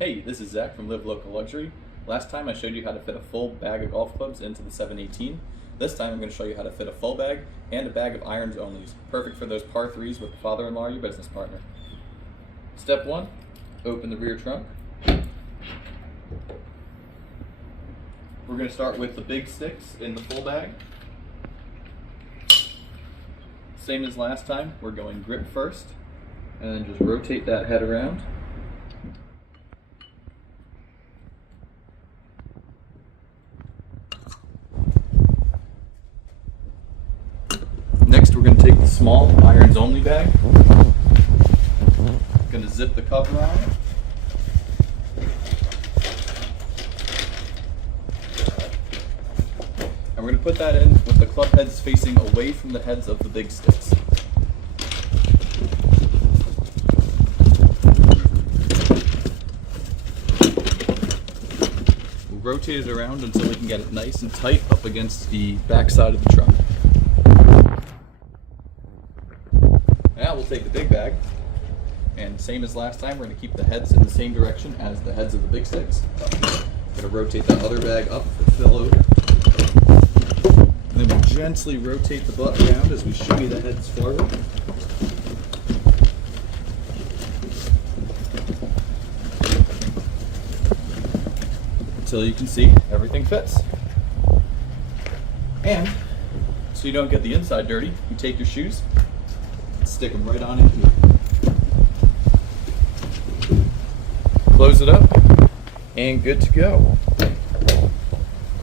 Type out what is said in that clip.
Hey, this is Zack from Live Local Luxury. Last time I showed you how to fit a full bag of golf clubs into the 718. This time I'm going to show you how to fit a full bag and a bag of irons onlys, perfect for those par 3s with the father-in-law or your business partner. Step 1, open the rear trunk. We're going to start with the big sticks in the full bag. Same as last time, we're going grip first, and then just rotate that head around. Next, we're going to take the small irons only bag. Going to zip the cover on it. And we're going to put that in with the club heads facing away from the heads of the big sticks. We'll rotate it around until we can get it nice and tight up against the back side of the trunk. Now we'll take the big bag, and same as last time, we're going to keep the heads in the same direction as the heads of the big sticks. We're going to rotate that other bag up for fill over. And then we'll gently rotate the butt around as we shimmy the heads forward. Until you can see everything fits. And so you don't get the inside dirty, you take your shoes, stick them right on in here. Close it up, and good to go.